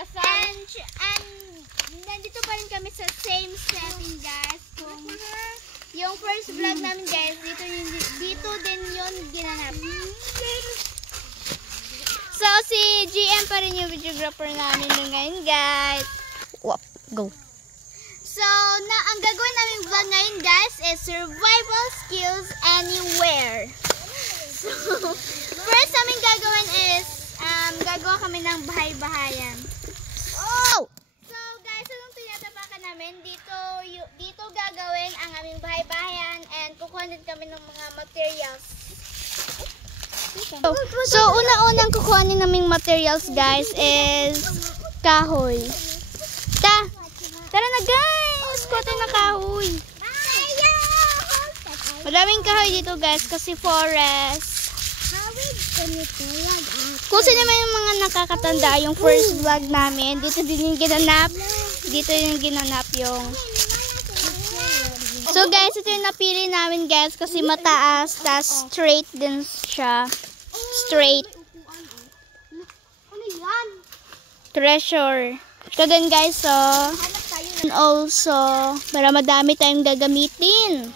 And nandito pa rin kami sa same setting, guys. Yung first vlog namin, guys, dito din yun ginanap. So, si GM pa rin yung videographer namin ngayon, guys. Wap, go. So, ang gagawin namin vlog ngayon, guys, is survival skills anywhere. So, first namin gagawin is, gagawa kami ng bahay-bahayan. Oh! So, guys, anong tinatapakan namin? Dito gagawin ang aming bahay-bahayan and kukuha din kami ng mga materials. So, una-unang kukuhanin naming materials, guys, is kahoy. Tara na, guys! Kuha tayo na kahoy. Maraming kahoy dito, guys, kasi forest. Kung sino naman yung mga nakakatanda, yung first vlog namin, dito din yung ginanap. Dito yung ginanap yung... So, guys, ito yung napili namin, guys, kasi mataas, tas straight din siya. Straight. Treasure. Ito din, guys, so... And also, para madami tayong gagamitin.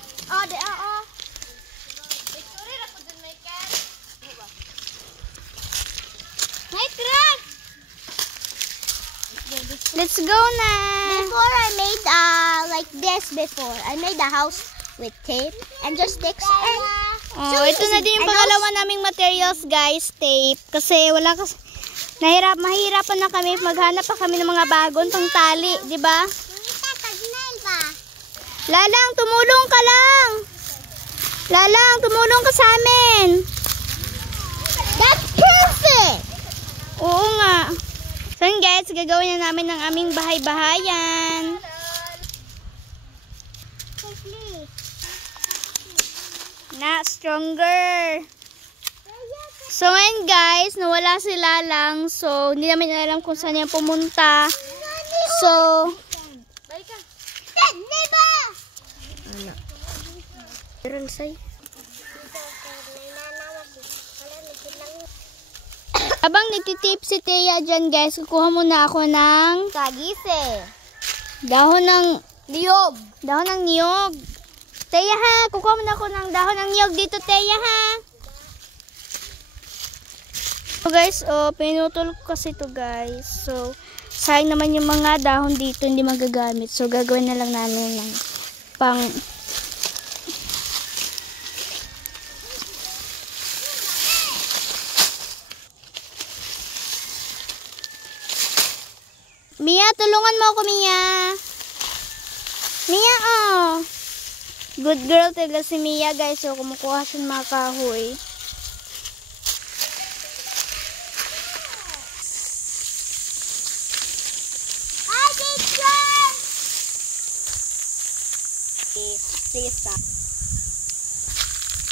Let's go na! Before I made like this before. I made a house with tape and just sticks. Oh, ito na din yung pangalawa naming materials, guys, tape. Kasi mahirapan na kami, maghanap pa kami ng mga bagong pang tali, di ba? Lalang, tumulong ka lang! Lalang, tumulong ka sa amin! That's perfect! Oo nga. So yun, guys, gagawin na namin ng aming bahay-bahayan. Na, stronger. So ngayon, guys, nawala si Lalang. So, hindi namin alam kung saan niya pumunta. So, habang nagtitip si Teya dyan, guys, kukuha muna ako ng dahon ng niyog. Dahon ng niyog. Teya, ha? Kukuha muna ako ng dahon ng niyog dito, Teya, ha? So, guys, pinutol ko kasi ito, guys. So, sayang naman yung mga dahon dito, hindi magagamit. So, gagawin na lang namin ng pang... Mia, tulungan mo ako, Mia. Mia, oh. Good girl talaga si Mia, guys. So, kumukuha siya ng mga kahoy.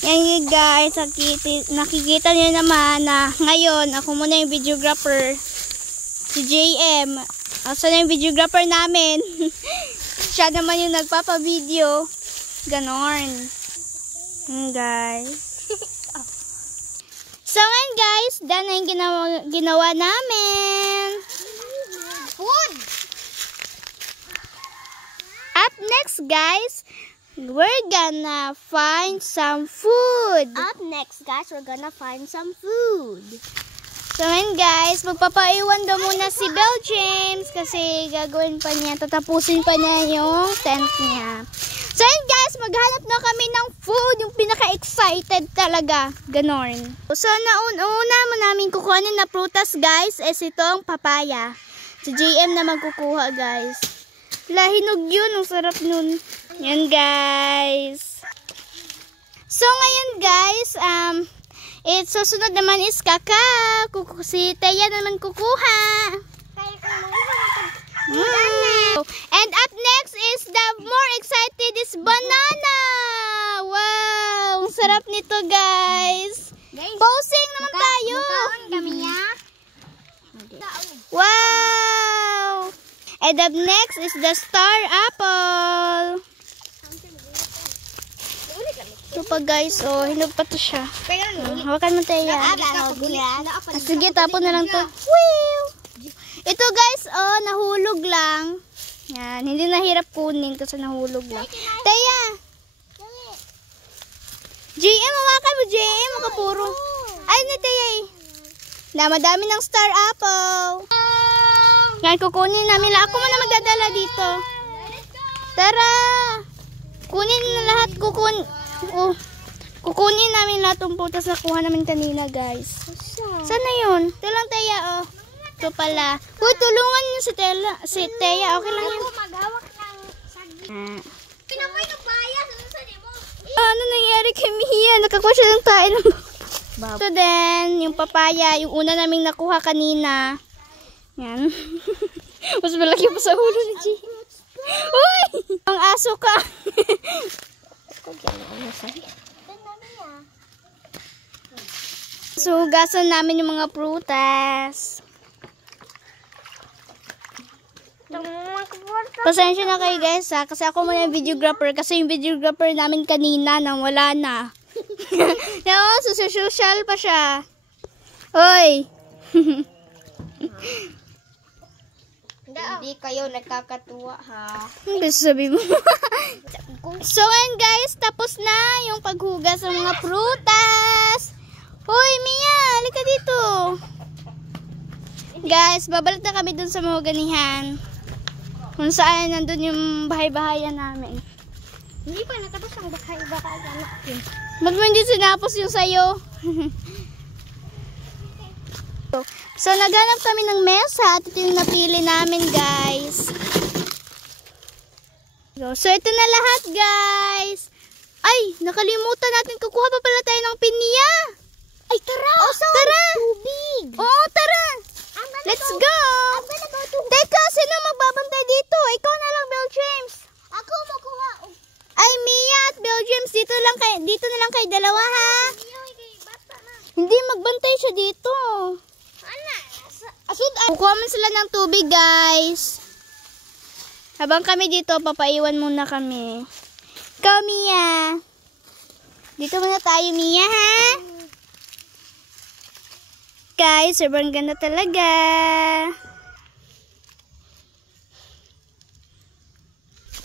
Yan, guys. Nakikita niyo naman na ngayon, ako muna yung videographer. Si JM. Asa na yung videographer namin? Siya naman yung nagpapa-video. Ganon. Guys. So ngayon, guys, dahil na yung ginawa namin. Food! Up next, guys, we're gonna find some food. Up next, guys, we're gonna find some food. So ngayon, guys, magpapaiwan daw muna si Bell James kasi gagawin pa niya, tatapusin pa niya yung tent niya. So ngayon, guys, maghanap na kami ng food, yung pinaka-excited talaga. Ganon. So nauna mo namin kukuhanin na prutas, guys, is itong papaya. Si JM na magkukuha, guys. Lahinog yun, ang sarap nun. Yan, guys. So ngayon, guys, susunod naman is si Teya naman kukuha. And up next is the more excited is banana. Wow, sarap nito, guys. Posing naman tayo. Wow. And up next is the star apple. Ito pa, guys, hinog pa to siya. Hawakan mo, Teya. Sige, tapon na lang to. Ito guys, oh, nahulog lang. Yan, hindi nahirap kunin kasi nahulog lang. Taya! JM, hawakan mo, JM. Makapuro. Ay, ni Taya eh. Na, madami ng star apple. Yan, kukunin namin. Ako muna magdadala dito. Tara! Kunin na lahat. Kukunin namin lahat ng putas na kuha namin kanina, guys. Saan na yun? Ito lang, Taya, oh. Ito pala. Uy, tulungan niyo si Taya. Okay lang yun. Maghawak ng saging. Pinamoy ng bayas. Ano nangyari kay Mia? Nakakuha siya ng tayo ng ito din, yung papaya. Yung una naming nakuha kanina. Yan. Mas malaki pa sa ulo ni G. Uy! Ang aso ka. So, hugasan namin yung mga prutas. Pasensya na kayo guys ha, kasi ako muna yung videographer, kasi yung videographer namin kanina nang wala na. Yan, social pa siya. Oy! Hindi kayo nakakatuwa ha. Hindi sabi mo. So and guys, tapos na yung paghugas ng mga prutas. Hoy Mia, halika dito. Guys, babalik na kami dun sa mahuganihan. Kung saan nandun yung bahay-bahayan namin. Hindi pa nakatapos ang bahay-bahayan natin. Ba't mo hindi sinapos yung sayo? So, naghanap kami ng mesa at ito yung napili namin, guys. So, ito na lahat, guys. Ay, nakalimutan natin. Kukuha pa pala tayo ng pinya. Ay, tara! Oh, tara! Tubig! Oo, tara! Let's go! Teka, sino magbabantay dito? Ikaw na lang, Bill James. Ako makuha. Ay, Mia at Bill James, dito na lang kayo dalawa, ha? Hindi, magbantay siya dito. Kukuha man sila ng tubig, guys. Habang kami dito, papaiwan muna kami. Ikaw, Mia. Dito muna tayo, Mia, ha? Guys, sobrang ganda talaga.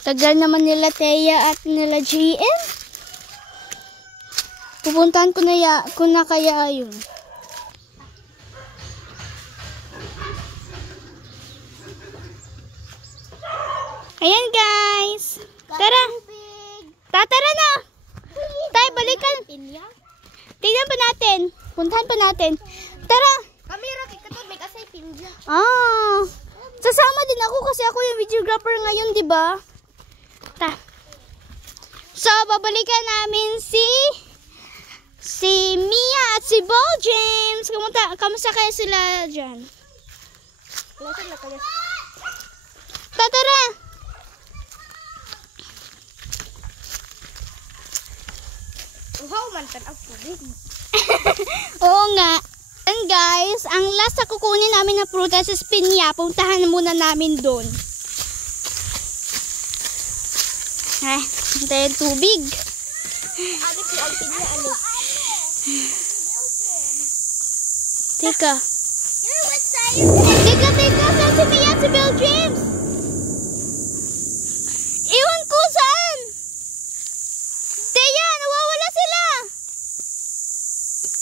Tagal naman nila Thea at nila GM. Pupuntahan ko na kaya yun. Ayan guys. Tara. Tara na. Tayo balikan. Tingnan pa natin. Puntahan pa natin. Tara. Kamera kikato may kasay pinja. Sasama din ako kasi ako yung videographer ngayon, 'di ba? So, babalikan namin si Mia at si Bill James. Kamusta kayo sila dyan? Tara! Uhaw man tan ang tubig. Oo nga. And guys, ang last na kukunin namin na prutas is pinya. Puntahan muna namin doon. Ay, hintayin tubig. Teka. Saan si Mia at si Bill James? Iwan ko saan? Thea, nawawala sila.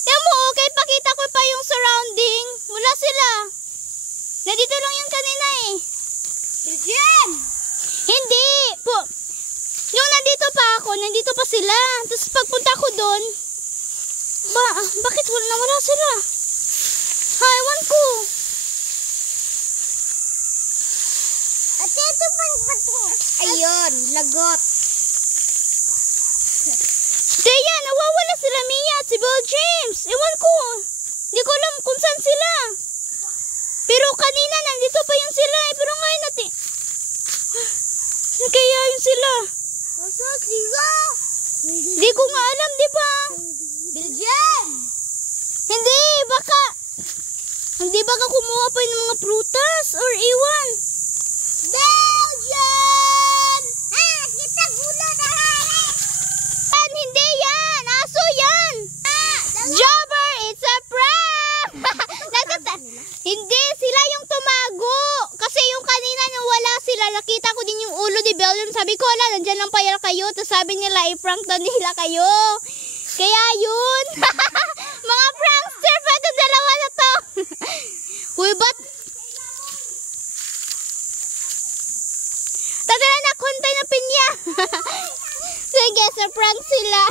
Tiyan mo, okay, pakita ko pa yung surrounding. Wala sila. Nandito lang yung kanina eh. Bill James! Hindi. Yung nandito pa ako, nandito pa sila. Tapos pagpunta ko doon, bakit nawala sila? Ewan ko. Ate, ito pa ayun, lagot. Thea, nawawala sila Mia at si Bill James. Ewan ko. Hindi ko alam kung saan sila. Pero kanina nandito pa yung sila eh. Pero ngayon natin. Kaya yun sila. Nasaan sila? Hindi ko nga alam, di ba? Bill James! Hindi baka kumuha pa yung mga prutas or iwan. Belgian! Kita gula na hari! Hindi yan! Aso yan! Jobber, it's a prank! Hindi, sila yung tumago. sabi ko, wala, nandyan lang pala kayo. Tapos sabi nila, i-prank daw nila kayo. Kaya yun. Mga prankster pa ito, dalawa na to. Uy, ba't? Tatala na, kuntay na pinya. Sige, sa prank sila.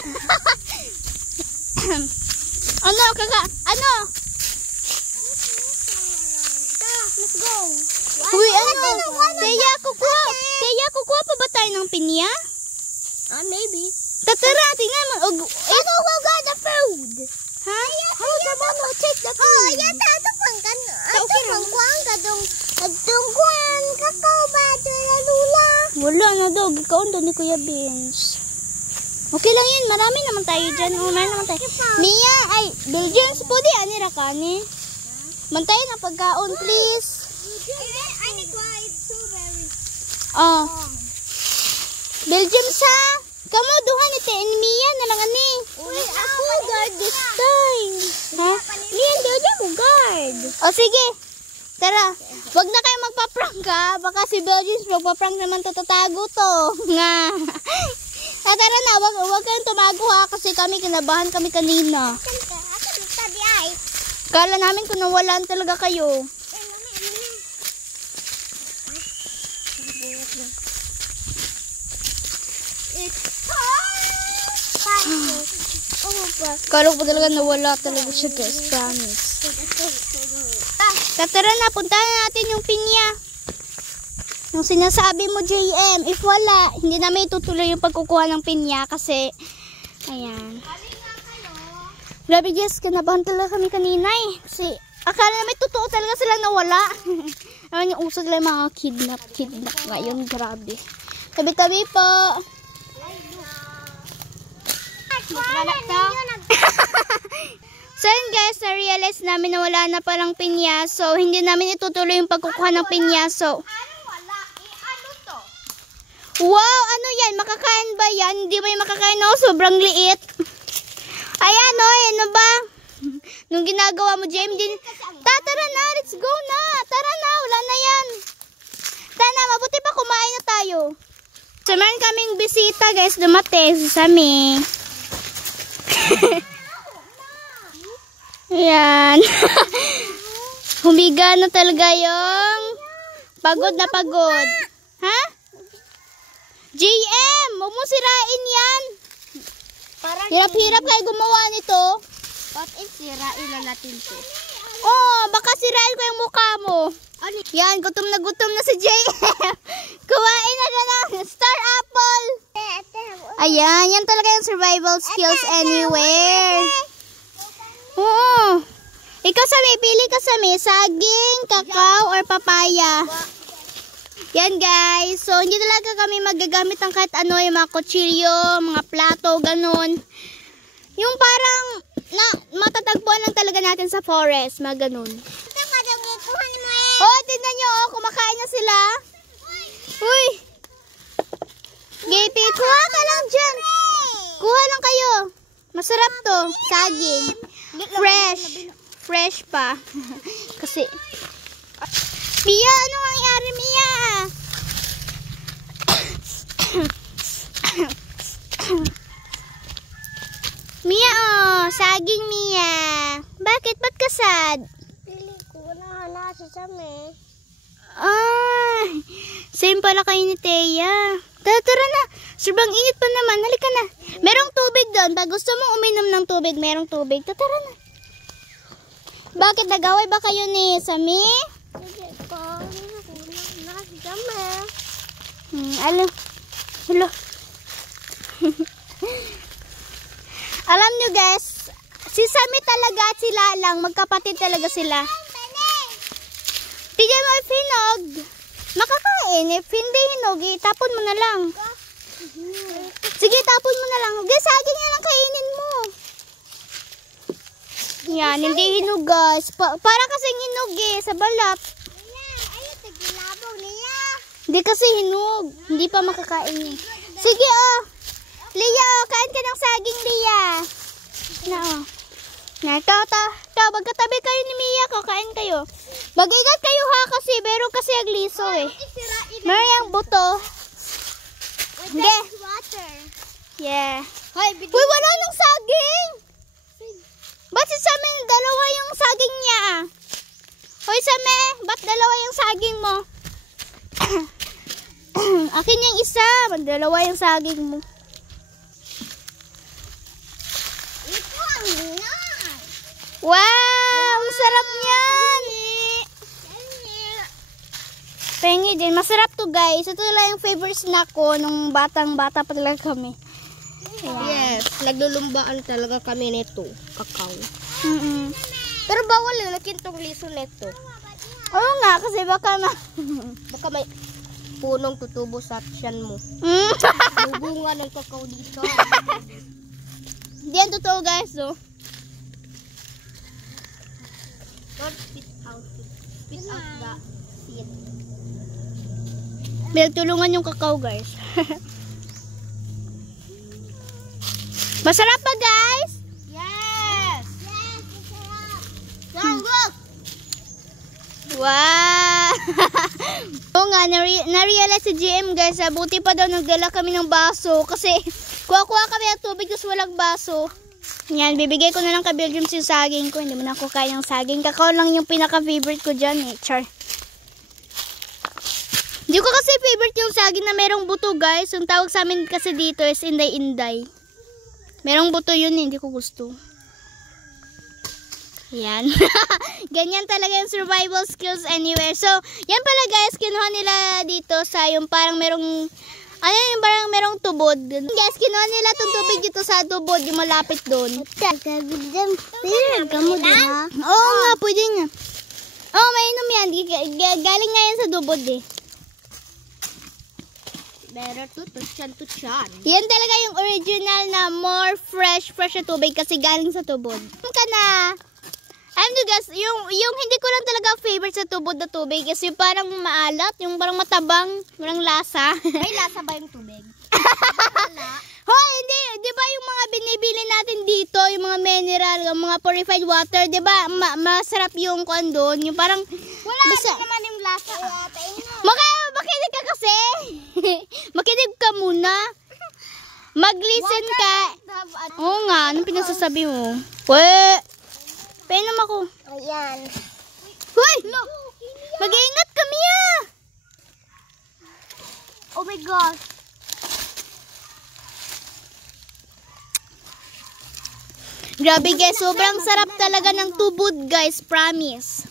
Ano, ano? Let's go. Uy, ano? Teya, kukuha pa ba tayo ng pinya? Maybe. Tatara, tingnan mo. Go get the food. Ha? Oh, the mom will take the food. Oh, yeah, tato pang kan. Okay, kuang kadong kuang kakao ba na lula. Wala na daw, gikaon daw ni Kuya Beans. Okay lang yun, marami naman tayo dyan. Marami naman tayo. Mia, ay, Belgians po di, anira ka ni. Mantayin ang pagkaon, please. I need to eat strawberry. Oh. Belgians ha? Kamu duha ni Te and Mia na lang ani. Wait, ako guard this time. Ha? Mia, doon mo guard. O sige. Tara. Wag na kayo magpa-prank ha. Baka si Belgians magpa-prank naman tatago to. Nga. Tara na. Wag kayong tumago ha. Kasi kami kinabahan kami kanina. Kala namin kung nawalan talaga kayo. Kala ko talaga nawala talaga siya guys. Promise. Tara na. Puntahan natin yung pinya. Yung sinasabi mo JM. If wala, hindi namin itutuloy yung pagkukuha ng pinya. Kasi, ayan. Grabe guys, kinabahan talaga kami kanina eh. Kasi akala namin totoo talaga silang nawala. Naman yung usag lang mga kidnap ngayon. Grabe. Tabi-tabi po. So yun guys, na-realize namin na wala na palang pinya. So hindi namin itutuloy yung pagkukuha ng pinya. So, wow, ano yan? Makakain ba yan? Hindi ba yung makakain? No, sobrang liit. Ayan o, ano ba? Nung ginagawa mo, James, tara na, let's go na. Tara na, wala na yan. Tara na, mabuti pa kumain na tayo. So, meron kaming bisita, guys, dumating sa Sami. Ayan. Humiga na talaga yung pagod na pagod. Ha? JM, huwag mo sirain yan. Hirap-hirap kayo gumawa nito. What if sirain na natin to? Oh, baka sirain ko yung mukha mo. Yan, gutom na si JM. Kumain na lang. Star apple. Ayan, yan talaga yung survival skills anywhere. Oo. Ikaw Sami, pili ka Sami. Saging, kakao, or papaya. Yan guys. So, hindi talaga kami magagamit ng kahit ano. Yung mga kutsilyo, mga plato, ganun. Yung parang matatagpuan lang talaga natin sa forest. Mga ganun. Oh, tignan nyo. Oh, kumakain na sila. Uy. Gipi, kuha ka lang dyan. Kuha lang kayo. Masarap to. Saging. Fresh. Fresh pa. Kasi Mia, ano nangyari, Mia? Mia, oh. Saging, Mia. Bakit? Ba't ka sad? Pili ko na sa Sami. Ah, same pala kayo ni Teya. Tara na. Sobrang init pa naman. Halika na. Merong tubig doon. Pag gusto mong uminom ng tubig, merong tubig. Tara na. Bakit? Nagaway ba kayo ni Sami? Hindi ko. Na si Sami. Alam. Hello. Alam nyo guys, si Sami talaga at si Lalang, magkapatid talaga sila. Tignan mo if hinog. Makakain. If hindi hinog, itapon mo na lang. Sige, tapon mo na lang. Okay, saging na lang kainin mo. Yan, hindi hinog guys. Para kasing hinog sa balat. Hindi kasi hinog. Hindi pa makakain niya. Sige Lia, kain ka ng saging, Lia. Ito, magkatabi kayo ni Mia, kakain kayo. Mag-ingat kayo ha, kasi meron kasi agliso eh. Meron yung buto. Hindi. Water. Yeah. Hoy, Uy, wala nang saging! Ba't si Same dalawa yung saging niya? Hoy, Same, ba't dalawa yung saging mo? Akin yung isa, ba't dalawa yung saging mo? Ito ang na. Wow, ang sarap niyan! Pengi din, masarap to guys. Ito lang yung favorite snack ko nung batang-bata pa talaga kami. Yes, naglulumbaan talaga kami nito, kakao. Pero bawal yun, Nakintong liso nito. oo nga, kasi baka Baka may punong tutubo sa tiyan mo. Bubunga ng kakao dito. Di yan totoo guys, no? Don't spit out. Spit out the seed. Bel, tulungan yung kakao guys. Masarap ba guys? Yes! Yes, masarap. Look! Wow! Oo nga, na-realize si GM guys, buti pa daw nagdala kami ng baso kasi kuha-kuha kami ng tubig tapos walang baso. Yan, bibigay ko na lang kay Belgium yung saging ko. Hindi mo na ako kaya ng saging. Kakao lang yung pinaka-favorite ko dyan eh. Char. Hindi ko kasi favorite yung saging na merong buto guys. Yung tawag sa amin kasi dito is inday-inday. Merong buto yun, hindi ko gusto. Yan. Ganyan talaga yung survival skills anywhere. So, yan pala guys, kinuha nila dito sa yung parang merong, ano yung parang merong tubod. Guys, kinuha nila itong tubig dito sa tubod, yung malapit doon. Oo nga, pwede nga. Oo, mainom yan. Galing nga yan sa tubod eh. Better to tiyan. Yan talaga yung original na more fresh na tubig kasi galing sa tubod. Ka na. Alam nyo guys, yung hindi ko lang talaga favorite sa tubod na tubig kasi parang maalat, yung parang matabang, walang lasa. May lasa ba yung tubig? Hoy, hindi, di ba yung mga binibili natin dito, yung mga mineral, yung mga purified water, di ba masarap yung kwan doon, yung parang Wala naman yung lasa. Makinig ka kasi. Makinig ka muna. Mag-listen ka. Oo nga, anong pinasasabi mo? Painom ako. Ayan. Hoy! Mag-iingat kami ah! Oh my gosh. Grabe guys, sobrang sarap talaga ng tubod guys, promise.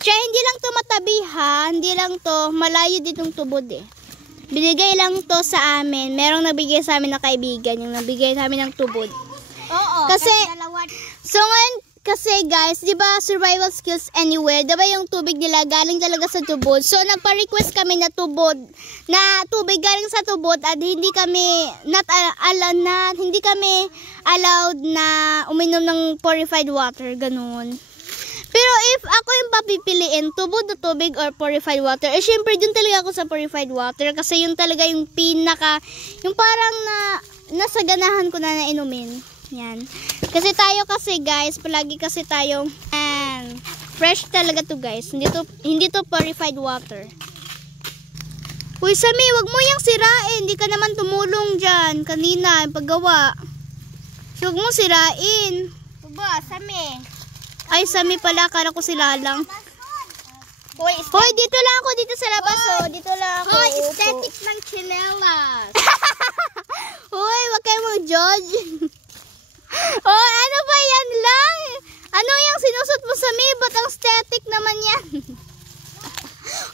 Tsaka hindi lang to matabi ha, hindi lang to, malayo ditong tubod eh. Binigay lang to sa amin, merong nabigay sa amin na kaibigan, yung nabigay sa amin ng tubod. Oo. Kasi, dalawa. so ngayon, kasi guys, di ba survival skills anywhere, di ba yung tubig nila galing talaga sa tubod. So nagpa-request kami na tubig galing sa tubod at hindi kami hindi kami allowed na uminom ng purified water, ganun. Pero if ako yung papipiliin, tubod na tubig or purified water, eh syempre dun talaga ako sa purified water kasi yun talaga yung yung parang nasa ganahan ko na inumin. Yan. Kasi tayo guys, palagi kasi tayong fresh talaga to guys. Hindi to purified water. Uy, Sami, wag mo yung sirain. Hindi ka naman tumulong dyan kanina, yung paggawa. Huwag mo sirain. Ba, Sami. Ay, Sami pala, akala ko sila lang. Hoy, dito lang ako, dito sa labas. Oh, dito lang ako. Hoy, aesthetic ng chinelas. Hoy, wag kayong mag-judge. Oh, ano ba yan lang? Ano yung sinusot mo sa may? Ba't ang static naman yan?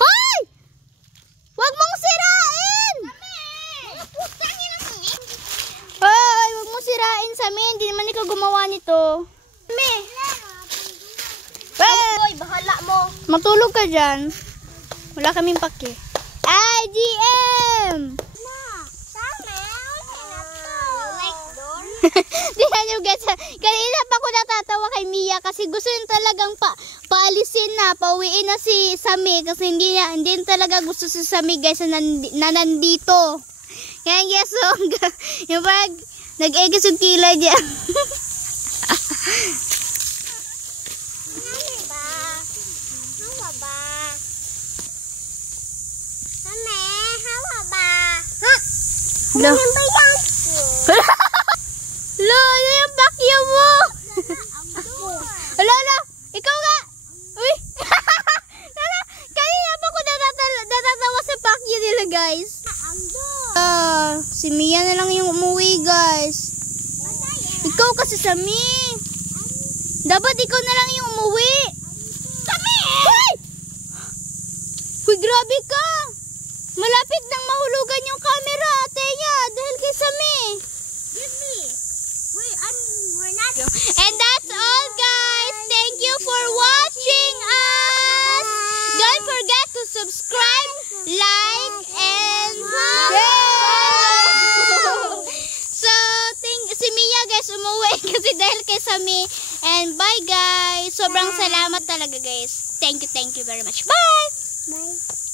Hoy! Wag mong sirain! Hoy, wag mong sirain sa amin. Hindi naman ikaw gumawa nito. Hoy, bahala mo. Matulog ka dyan. Wala kaming pake. Ay, GM! Tingnan nyo guys, kanina pa ako natatawa kay Mia kasi gusto yun talagang paalisin na, pauwiin na si Sami kasi hindi talaga gusto si Sami guys na nandito. Kaya guys, so, yung pag nag-egos yung kilay dyan. Lo. Lo, ano yung pakyo mo? Ala, ikaw nga. Uy. Kanina pa ko natatawa sa pakyo nila, guys. Si Mia na lang yung umuwi, guys. Ikaw kasi, Sami. Dapat ikaw na lang yung umuwi. Sami! Uy, grabe ka. Malapit nang mahulugan yung camera, Teya, dahil kay Sami. And that's all, guys. Thank you for watching us. Don't forget to subscribe, like, and share. So, si Mia, guys, umuwi kasi dahil kay Sami. And bye, guys. Sobrang salamat talaga, guys. Thank you very much. Bye! Bye.